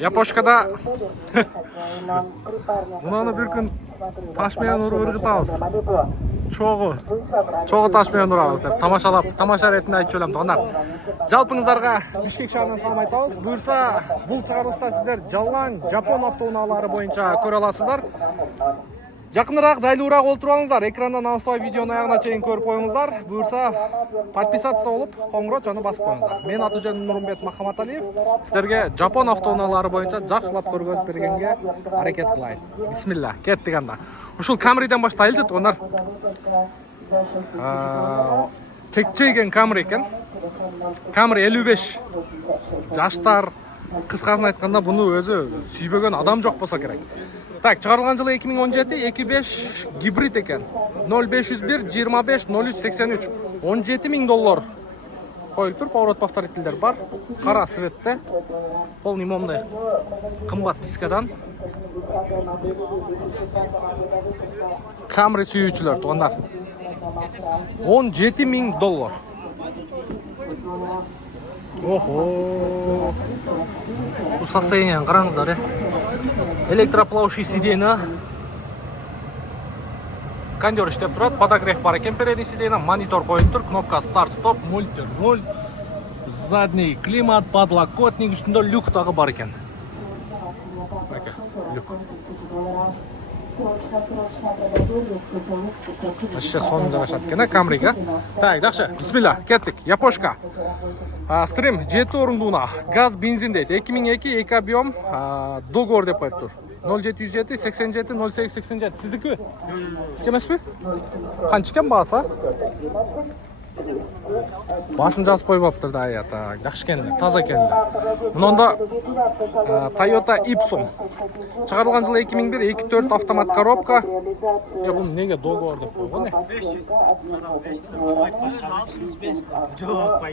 Япошкада мынаны bir күн таш менен уруп ыргытабыз. Чогуу таш менен урабыз деп тамашалап, тамаша иретинде айтып элем туугандар. Жалпыңыздарга Бишкек шаарынан салам айтабыз. Буюрса, бул чыгарылышта сиздер жалаң Жапон автоунаалары боюнча көрө аласыздар. Жакыныраак, жайлуураак олтуруп алыңыздар. Экрандан алсай видеону аягына чейин көрүп коюңуздар. Буюрса, подписаться болуп, коңгуроо жана басып коюңуздар. Мен аты-жөнүм Нурмбет Махаматалиев. Сиздерге Жапон автоунаалары боюнча жакшылап көргөзүп бергенге аракет кылайын. Бисмилла, кеттик анда. Ушул Camry'ден баштайлычы туугандар. Чекчейген Camry экен. Camry 55. Жаштар, кыскасын айтканда буну өзү сүйбөгөн адам жок болсо керек. Так, чыгарылган жылы 2017, 2.5 гибрид экен. 0501 25 03 83. $17.000 коюлуп тур, поворот повторителдер бар. Кара светте. Полный момдай кымбат дискадан. Camry сүйүүчүлөр туугандар. $17.000. Охо. Бул состояниени караңыздар, электроплавающий сиденье. Кондер иштеп турат, подогрев бар экен передний сиденье, монитор коюлуп тур, кнопка старт-стоп, мультер, руль, задний климат, подлокотник, үстүндө люк дагы бар экен. Люк. Вообще сонун жарашат экен, Camry'ге. Так, жакшы. Бисмилла, кеттик. Япошка. Стрим 7 орундууна. Газ, бензин дейт. 2002 эки объем, договор деп коюптур. 0707 87 08 87. Сиздики? Сизге эмеспи? Канча экен баасы? Басын жазып койбоптур да, ата. Жакшы экен, таза экен. Мында Toyota Ipson. Чыгарылган жылы 2001, 2.4 автомат коробка. Бул неге договор деп койгон? 500.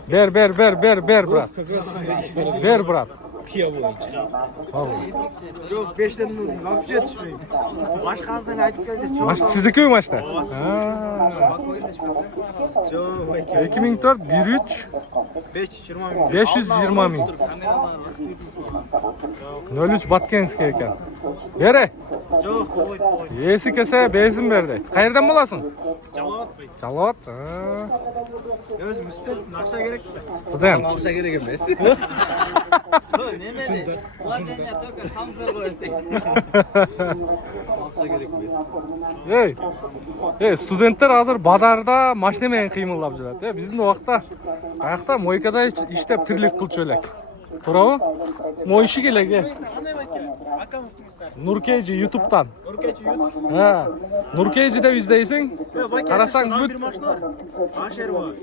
Бер, брат. Бер, брат. Kia боюнча. Жок, 5тен вообще түшпөйм. Башка аздан айтып келсе, чоң. Сиздики машина? Жок, 2004 13 520 миң. 03 Баткенский экен. Бере. Жок, койбойт. Эси кесе безин бер дейт. Кайерден болосуң? Жалават. Жалават. Өзүм студент, акча керек да. Студент. Акча керек эмес. Немеде? Вложение только сам сделать. Акча керек эмес. Студенттер азыр базарда машина менен кыймылдап жүрөт. Биздин убакта аякта мойкада иштеп тирлик кылчу элек. Туурабы? Моюшу келеге. Нуркейжи YouTube'дан. Нуркейжи YouTube? Нуркейжи деп издейсиң. Карасаң бүт машиналар. Ашер бар.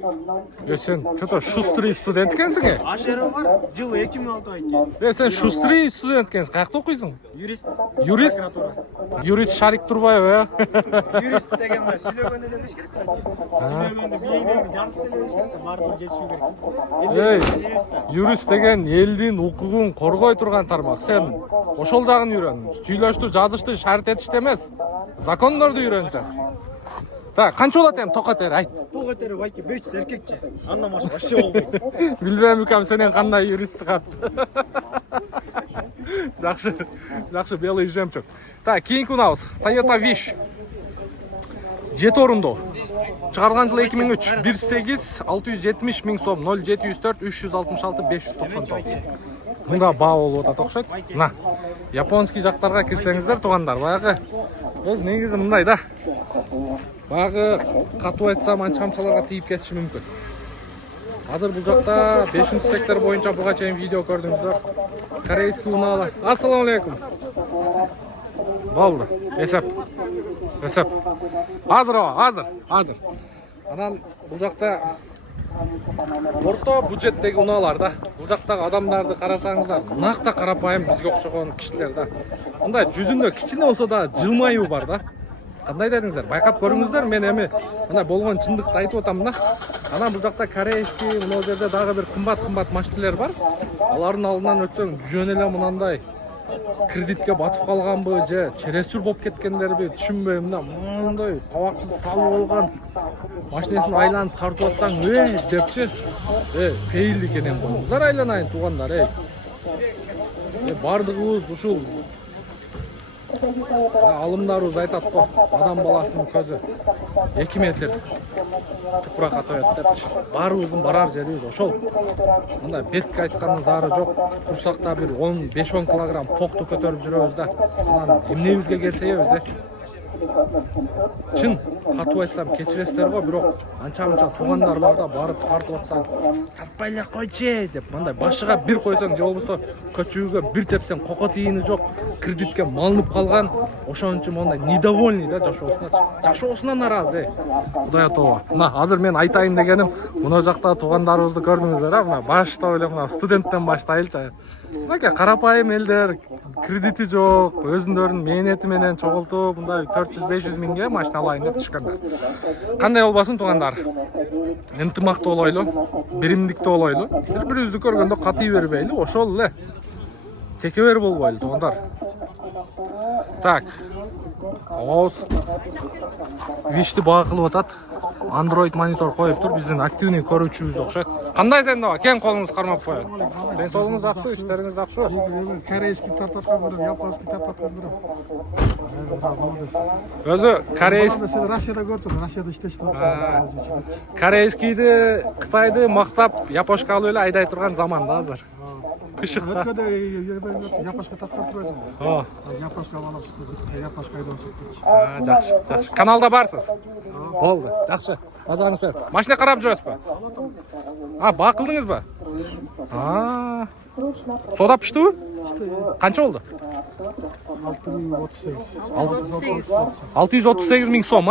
Сен что-то шустрый студент экенсиң? Ашер бар. Жылы 2006 экен. Сен шустрый студент экенсиң. Каякта окуйсуң? Юрист. Юрист? Юрист Шарик Турбаев, Юрист деген бар. Сүйлөгөндө эле керек. Сүйлөгөндө бийиңден жазыш деле керек. Бардыгы жетишүү керек. Юрист деген элдин укугун коргой турган тармак. Сен ошол жагын үйрөн. Сүйлөштү, жазышты, шарт этишти эмес. Закондорду үйрөнсөң. Так, канча болот эми тока тери айт. Тока тери байке 500 эркекче. Андан башка вообще болбойт. Билбейм икем сенен кандай юрист чыгат. Жакшы, белый жемчуг. Так, кийинки унабыз. Toyota Wish. 7 орундуу. Чыгарылган жылы 2003, 1.8 670 миң сом, 0704 366 599. Мында баа болуп атат окшойт. Мына, японский жактарга кирсеңиздер туугандар, баягы өз негизи мындай да. Баягы катуу айтсам анча-камчаларга тийип кетиши мүмкүн. Азыр бул жакта 5-сектор боюнча буга чейин видео көрдүңүздөр. Корейский унаалы. Ассаламу алейкум. Болду. Эсеп. Азыр. Анан бул жакта орто бюджеттеги унаалар да. Бул жактагы адамдарды карасаңыздар, накта карапайым бизге окшогон кишилер да. Мындай жүзүндө кичине болсо да жылмаюу бар да. Кандай дедиңиздер? Байкап көрүңүздөр. Мен эми мына болгон чындыкты айтып атам да. Анан бул жакта корейский, мына жерде дагы бир кымбат машиналар бар. Алардын алдынан өтсөң жөн эле мынандай кредитке батып калганбы же чересчур болуп кеткендерби түшүнбөйм да. Мындай кабакты салып алган машинесин айланып тартып атсаң, депчи. Пейилдик энен коюңуздар айланайын туугандар, Бардығыбыз ушул алымдарыбыз айтат го, адам баласынын көзү 2 метр тупуракка тоет депчи. Баарыбыздын барар жерибиз ошол. Мындай бетке айткандын зары жок. Курсакта бир 15-10 килограмм покту көтөрүп жүрөбүз да. Анан эмнебизге келсейбиз, чын катуу айтсам кечиресиздер го, бирок анча-мынча туугандар бар да, барып тартып атсаң, тартпай эле койчу деп, мындай башыга бир койсоң же болбосо көчүүгө бир тепсең кoko тийини жок, кредитке малынып калган, ошон үчүн мондай недовольный да жашоосуна наразы. Кудай тобо. Мына азыр мен айтайын дегеним, мына жакта туугандарыбызды көрдүңүздөр, мына башта эле мына студенттен баштайлычы. Мынакей карапайым элдер, кредити жок, өзүндөрүнүн мээнети менен чогултуп, мындай 400-500 миңге машина алайын деп түшкөндөр. Кандай болбасын туугандар? Ынтымактуу болойлу, биримдиктүү болойлу. Бири-бирибизди көргөндө катый бербейли, ошол эле. Текебер болбойлу туугандар. Так. Оос. Вишти бага кылып атат. Android монитор коюптур, биздин активный көрүүчүбүз окшойт. Кандай сен дагы? Кең колуңуз кармап коет. Ден соолугуңуз жакшы, иштериңиз жакшы. Корейский тартаткан бирок, японский тартаткан бирок. Өзү корейский. Сен Россияда көрдүң, Россияда иштешти. Корейскийди, Кытайды мактап, япошка алып эле айдай турган заман да азыр. Кышыкта. Япошка таткан турасың. О, Япошка баласы, япошка айдап. жакшы. Каналда барсыз? Болду, жакшы. Базарыңыз бер. Машина карап жүрөсүзбү? Бак кылдыңызбы? Сода пиштиби? Канча болду? 638 миң сом,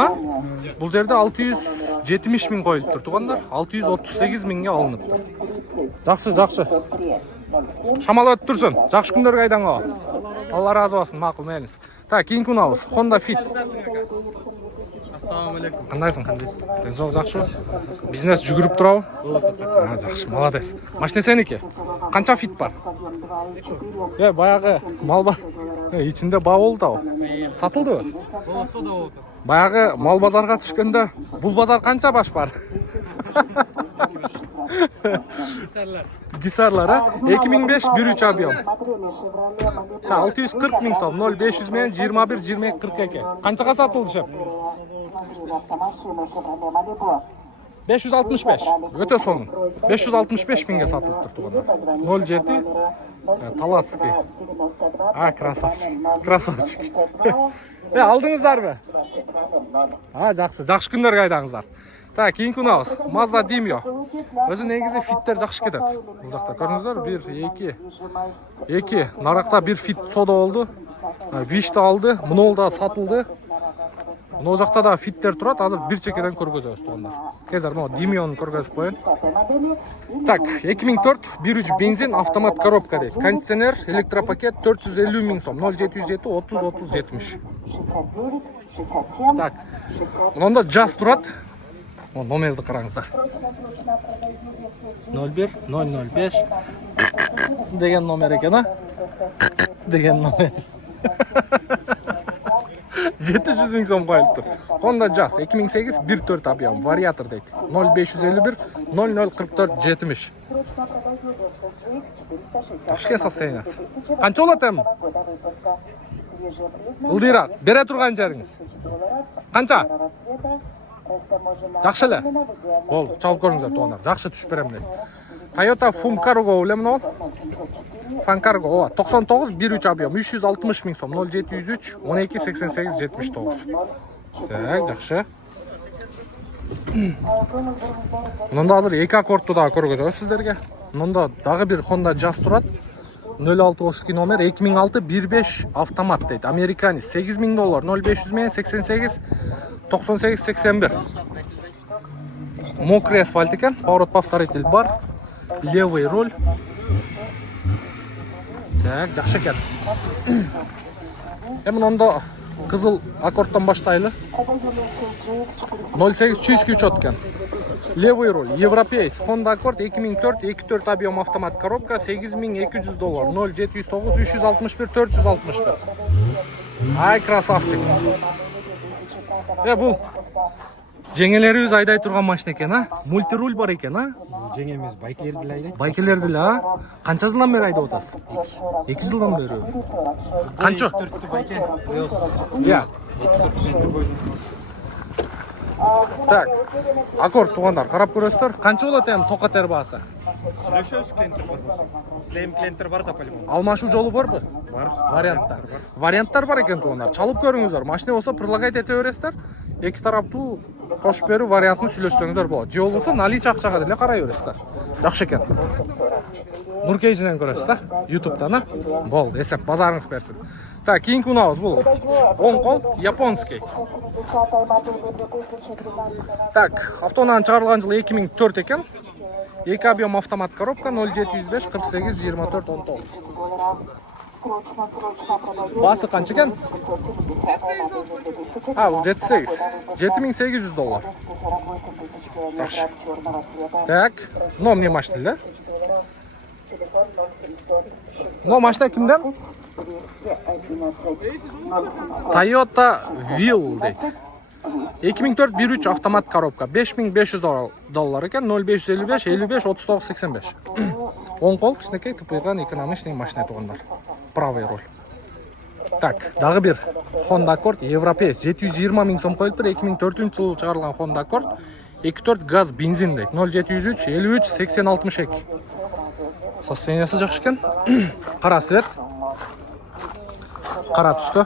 Бул жерде 670 миң коюлуптур, туугандар. 638 миңге алыныптыр. Жакшы. Шамал өтүп турсун. Жакшы күндөргө айдаңыз. Алла разы болсун, макул мээңиз. Так, кийинки унабыз. Honda Fit. Assalomu alaykum. Кандайсың, кандайсыз? Денсаулык жакшы? Бизнес жүгүрүп турабы? Жакшы, молодец. Машина сеники? Канча фит бар? Баягы мал бар. Ичинде баа болду да. Сатылдыбы? Сода болду. Баягы мал базарга түшкөндө бул базар канча баш бар? Гисарлар, 2005 1.3 объем. 640 миң сом, 0500 менен 21-22-42. Канчага сатылды шеп? 565. Өтө сонун. 565 миңге сатылыптыр туугандар. 07 Талацкий. Красавчик. Алдыңыздарбы? Жакшы күндөргө айдаңыздар. Так, кийинки унабыз. Mazda Demio. Өзү негизи фиттер жакшы кетет. Бул жакта көрүңүздөр, 1 2 наракта бир фит сода болду. Вишти алды, мынол да сатылды. Мынол жакта да фиттер турат, азыр бир чекеден көргөзөбүз туугандар. Кезер мына Demio'ну көргөзүп коеюн. Так, 2004 1.3 бензин автомат коробка дейт. Кондиционер, электропакет 450 миң сом, 0707 30 30 70. Так. Мында жаз турат. Номерди караңыздар. 01 005 деген номер экен, деген номер. 700 миң сом коюлуптур. Honda Jazz 2008 1.4 объем, вариатор дейт. 0551 0044 70. Ташкент состояниясы. Канча болот эми? Ылдыйраак, бере турган жериңиз. Канча? Жакшы эле. Болду, чалып көрүңүздөр туугандар. Жакшы түшүп берем дейт. Toyota Funcargo эле мына. Funcargo 99 1.3 объем, 360 миң сом, 0703 12 88 79. Так, жакшы. Мында азыр 2 аккордту дагы көргөзөбүз сиздерге. Мында дагы бир Honda Jazz турат. 0632 номер 2006 1.5 автомат дейт. Американец $8000, 0500 менен 88 98 81. Мокрый асфальт экен, поворот повторитель бар. Левый руль. Так, жакшы экен. Мында кызыл аккордтон баштайлы. 08 чистый учет экен. Левый руль, европейс, Honda Accord 2004 2.4 объем автомат коробка, $8200, 0709 361 461. Ай, красавчик. Бул Жеңелерибиз айдай турган машина экен, а? Мультируль бар экен, а? Жеңеміз байкелерді айдайды. Байкелерди эле, а? Канча жылдан бери айдап атасыз? 2 жылдан бери. Канча? 4 байке. Иә. Так, аккорд тугандар, карап көрөсүздөр. Канча болот эми токатер баасы? Сүйлөшөбүз клиенттер бар болсо. Силем клиенттер бар да по-любому. Алмашуу жолу барбы? Бар. Варианттар. Варианттар бар экен тугандар. Чалып көрүңүздөр. Машина болсо предлагать эте бересиздер. Эки тараптуу кошуп берүү вариантын сүйлөшсөңүздөр болот. Же болбосо наличие акчага деле карай бересиздер. Жакшы экен. Нуркейжинен көрөсүз, а? YouTube'дан, а? Болду, эсеп базарыңыз берсин. Так, кийинки унаабыз бул. Оң кол японский. Так, автоунаанын чыгарылган жылы 2004 экен. 2 объем автомат коробка 0705 48 24 19. Басы канча экен? А, бул 78. 7800 доллар. Жакшы. Так, эмне машина эле? Машина кимден? Toyota Will дейт. 2004 1.3 автомат коробка 5500 доллар экен. 0555 55 39 85. Оң кол кичинекей тупуйган экономичный машина тугандар. Правый руль. Так, дагы бир Honda Accord европеец 720 миң сом коюлуптур. 2004 жылы чыгарылган Honda Accord 2.4 газ бензин дейт. 0703 53 80 62. Состояниясы жакшы экен. Кара свет. Кара түстө.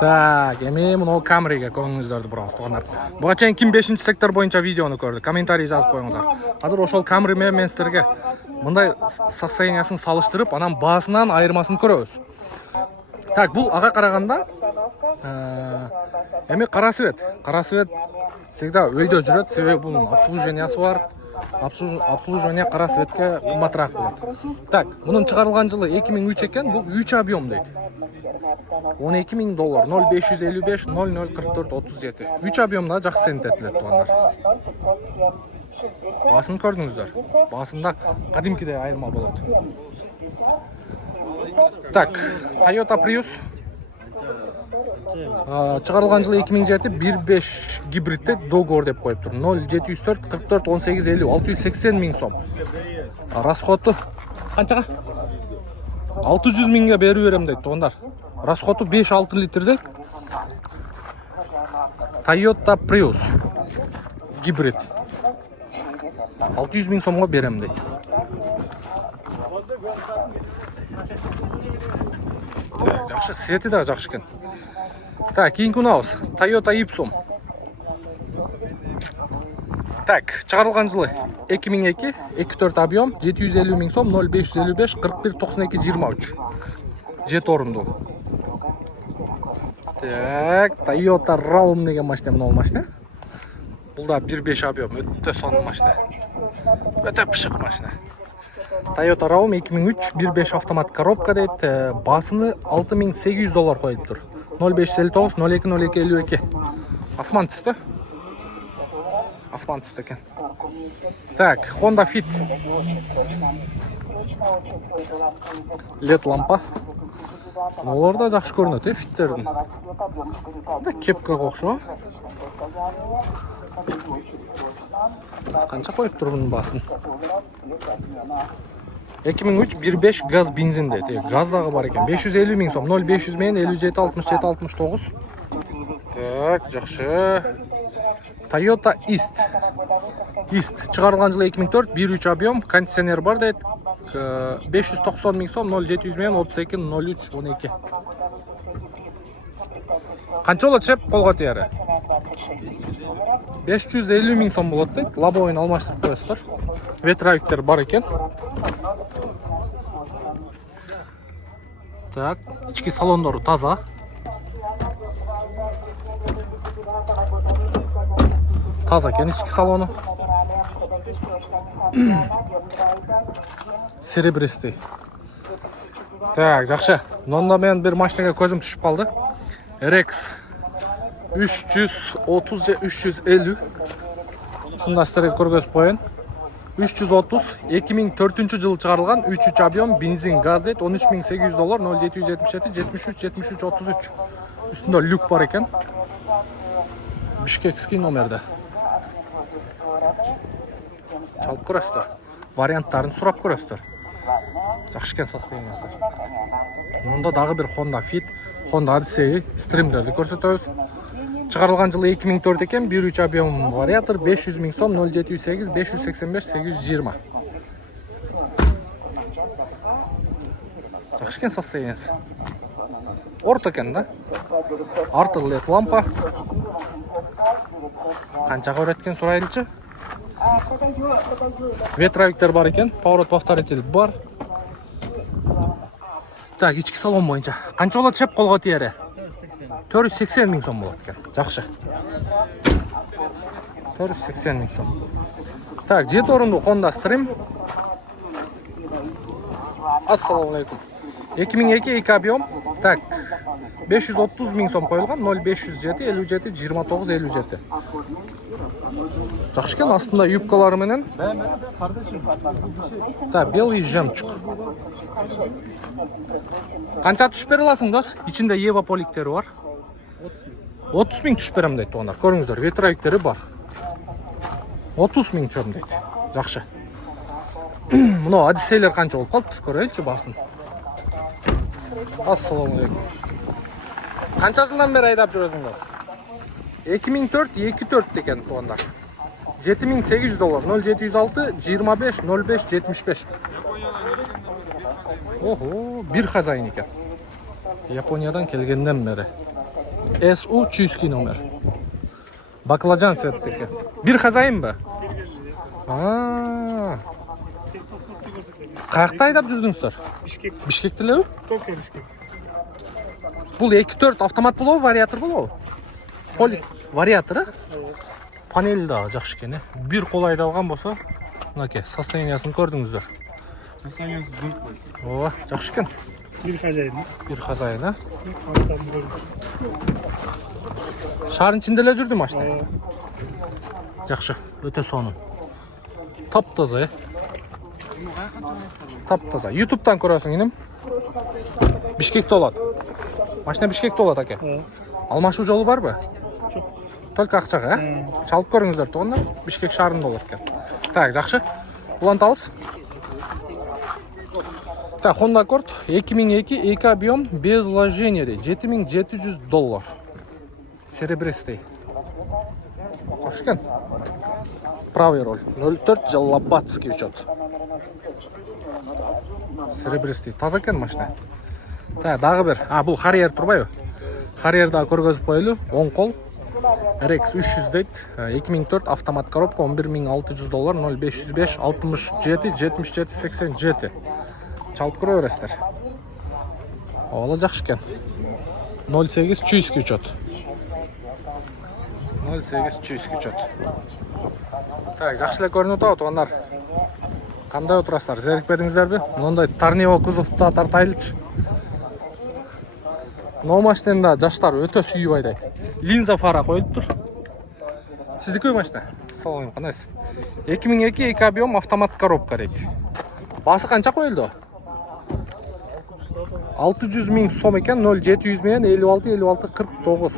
Так, эми мына камераға көңүлүңүздөрдү бурабыз тугандар. Буга чейин ким 5-чи сектор боюнча видеону көрдү? Комментарий жазып коюңуздар. Азыр ошол камера менен мен силерге мындай состояниясын салыштырып, анан баасынан айырмасын көрөбүз. Так, бул ага караганда эми кара свет. Кара свет всегда өйдө жүрөт, себеби бунун обслуживаниясы бар. Обслуживание кара светке кымбатыраак болот. Так, мунун чыгарылган жылы 2003 экен, бул 3 объем дейт. 12 миң доллар, 0555 0044 37. 3 объемда жакшы сент этилет тугандар. Баасын көрдүңүздөр. Баасында кадимкидей айырма болот. Так, Toyota Prius чыгарылган жылы 2007 1.5 гибридте договор деп коюптур. 0704 44 18 50 680 миң сом. Расходу канчага? 600 миңге берип берем дейт тугандар. Расходу 5-6 литр дейт. Toyota Prius гибрид 600 миң сомго берем дейт. Жакшы, свети да жакшы экен. Так, кийинки унаабыз Toyota Ipsum. Так, чыгарылган жылы 2002, 2.4 объем, 750 миң сом, 0555 41 92 23. 7 орундуу. Так, Toyota Raum деген машина мына машина. Бул да 1.5 объем, өтө сонун машина. Өтө пышык машина. Toyota Raum 2003 1.5 автомат коробка дейт. Басыны 6800 доллар коюлуптур. 0559 02 02 52. Асман түстө. Асман түстө экен. Так, Honda Fit. LED лампа. Олар да жакшы көрүнөт, фиттердин. Кепкага окшоо. Канча коюптур мунун баасын? 2003 1.5 газ бензин дейт. Газ дагы бар экен. 550 миң сом. 0500 менен 57 67 69. Так, жакшы. Toyota East. East чыгарылган жылы 2004 1.3 объем, кондиционер бар дейт. 590 миң сом. 0700 менен 32 03 12. Канча болот шеп колго тиери? 550 миң сом болот дейт. Лобовойн алмаштырып коесуздар. Ветровиктер бар экен. Так, ички салондору таза. Таза экен ички салону. Серебристый. Так, жакшы. Мында мен бир машинага көзүм түшүп калды. RX 330 же 350. Шунда стерге көргөзүп коеюн. 330 2004 жылы чыгарылган 3.3 объем бензин газ дейт. 13 800 доллар. 0777 73 73 33. Üstünde lük var eкен. Бишкекский номерде. Çalıp көрөсүздөр. Варианттарын сурап көрөсүздөр. Жакшы экен состояниясы. Мында дагы бир Honda Fit, Honda Odyssey стримдерди көрсөтөбүз. Чыгарылган жылы 2004 экен, 1.3 объем вариатор, 500 000 сом, 0708 585 820. Жакшы экен состояниясы. Орто экен да. Арты LED лампа. Канчага берет экен сурайлычы? Ветровиктер бар экен, поворот повторитель бар. Так, ички салон боюнча. Канча болот шеп колго тиери? 480 000 сом болот экен. Жакшы. 480 000 сом. Так, 7 орундуу Honda Stream. Ассаламу алейкум. 2002 2 объем. Так, 530 000 сом коюлган, 0507 57 29 57. Жакшы экен, астында юбкалары менен. Так, белый жемчуг. Канча түш бере аласың, дос? Ичинде Ева поликтери бар. 30 000 түш берем дейт тугандар. Көрүңүздөр, ветровиктери бар. 30 000 түшөм дейт. Жакшы. Мына Odyssey'лер канча болуп калды? Көрөйлүчү басын. Ассаламу алейкум. Канча жылдан бери айдап жүрөсүң, дос? 2004 24 экен тугандар. $7800, 0706 25 05 75. Ого, бир хозяин экен. Япониядан келгенден бери. SU чуйский номер. Баклажан цвет экен. Бир хозяинбы? Каякта айдап жүрдүңүздөр? Бишкекте элеби? Токио Бишкек. Бул 2.4 автомат болобу, вариатор болобу? Вариатору? Панель да жакшы экен. Бир кол айдалган болсо, мынакей состояниясын көрдүңүздөр. Состояниясы зыл. Ооба, жакшы экен. Бир хозяин. Бир хозяин, а? Шаардын ичинде эле жүрдү машина. Жакшы, өтө сонун. Таптаза, Таптаза. YouTube'дан көрөсүң, инем. Бишкекте болот. Машина Бишкекте болот аке. Алмашуу жолу барбы? Жок. Только акчага, чалып көрүңүздөр туганда, Бишкек шаарында болот экен. Так, жакшы. Улантабыз. Так, Honda Accord 2002 2 объем без вложения $7700. Серебристый. Жакшы экен. Правый руль. 04 Жаллабадский учет. Серебристый. Таза экен машина. Так, дагы бир. Бул Harrier турбайбы? Harrier дагы көргөзүп коелу. Оң кол. RX 300 дейт. 2004 автомат коробка, $11600, 0505 67 77 87. Чалып көрө бересиздер. Ола жакшы экен. 08 чуйский учет. 08 чуйский учет. Так, жакшы эле көрүнүп атабы тугандар. Кандай отурасыздар? Зерикпедиңиздерби? Мындай Торнео кузовда тартайлычы. Но машинада жаштар өтө сүйүп айдайт. Линза фара коюлуптур. Сиздики машина? Ассаламу алейкум, кандайсыз? 2002 2 объем автомат коробка дейт. Басы канча коюлду? 600 000 сом экен, 0700 менен 56 56 49.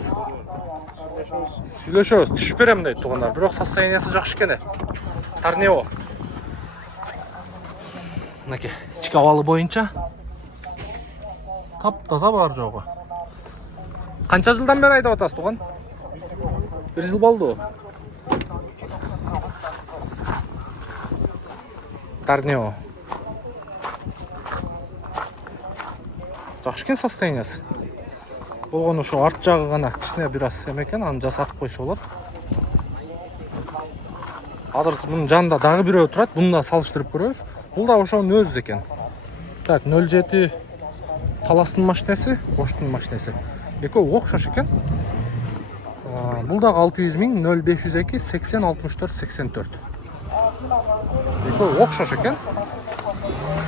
Сүйлөшөбүз, түш берем дейт тугандар. Бирок состояниясы жакшы экен. Торнео. Мынакей, ички абалы боюнча таптаза бар жогу. Канча жылдан бери айдап атасыз туган? 1 жыл болду. Торнео. Жакшы экен состояниясы. Болгону ушу арт жагы гана кичине бир аз эме экен, аны жасатып койсо болот. Азыр мунун жанында дагы бирөө турат, буну да салыштырып көрөбүз. Бул да ошонун өзү экен. Так, 07 Таластын машинеси, Оштун машинеси. Экөө окшош экен. Бул дагы 600 000, 0502 80 64 84. Экөө окшош экен.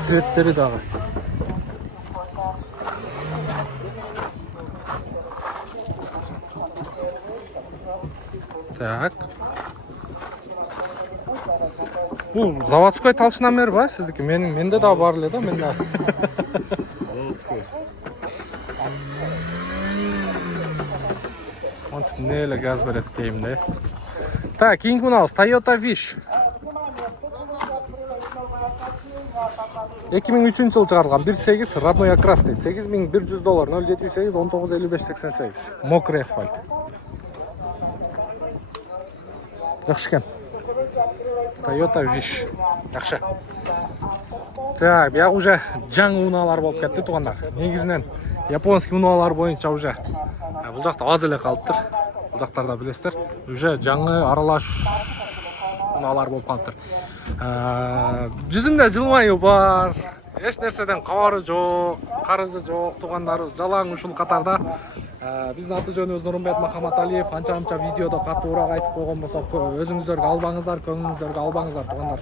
Цветтери дагы. Так. Бул заводской толщиномер ба сиздики? Менде да бар эле да, менде. Заводской. эмне эле газ берет дейм да. Так, кийинки унабыз Toyota Wish. 2003 жылы чыгарылган 1.8 родной окрас дейт. $8100 078 1955 88. Мокрый асфальт. Жакшы экен. Toyota Wish. Жакшы. Так, бияк уже жаңы унаалар болуп кетти туугандар. Негизинен японский унаалар боюнча уже бул жакта аз эле калыптыр. Бул жактарда билесиздер, уже жаңы аралаш унаалар болуп калыптыр. Жүзүндө жылмайуу бар. Эч нерседен кабары жок, карызы жок туугандарыбыз жалаң ушул катарда. Биздин аты жөнүбүз Нурмбет Махаматалиев. Анча-мынча видеодо катуураак айтып койгон болсок, өзүңүздөргө албаңыздар, көңүлүңүздөргө албаңыздар туугандар.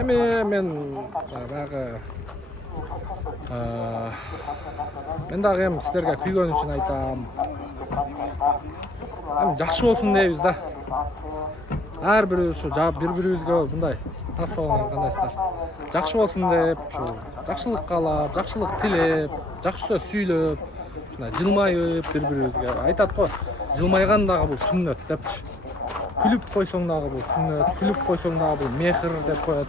Эми мен дагы эми силерге күйгөн үчүн айтам. Эми жакшы болсун дейбиз да. Ар бирибиз ушу бири-бирибизге мындай тассалган кандайсыздар. Жакшы болсун деп, ушу жакшылык каалап, жакшылык тилеп, жакшы сөз сүйлөп, жылмайып бири-бирибизге айтат го. Жылмайган дагы бул сүннөт депчи. Күлүп койсоң дагы бул сүннөт, күлүп койсоң дагы бул мехир деп коет,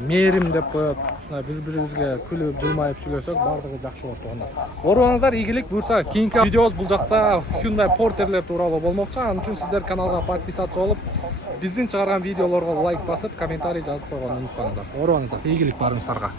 мээрим деп коет. Бири-бирибизге күлүп, жылмайып сүйлөсөк, бардыгы жакшы болот туугандар. Оорубаңыздар, ийгилик буйрса, кийинки видеобуз бул жакта Hyundai Porter'лер тууралуу болмокчу. Анын үчүн сиздер каналга подписаться болуп, биздин чыгарган видеолорго лайк басып, комментарий жазып койгонду унутпаңыздар. Оорубаңыздар, ийгилик барыңыздарга.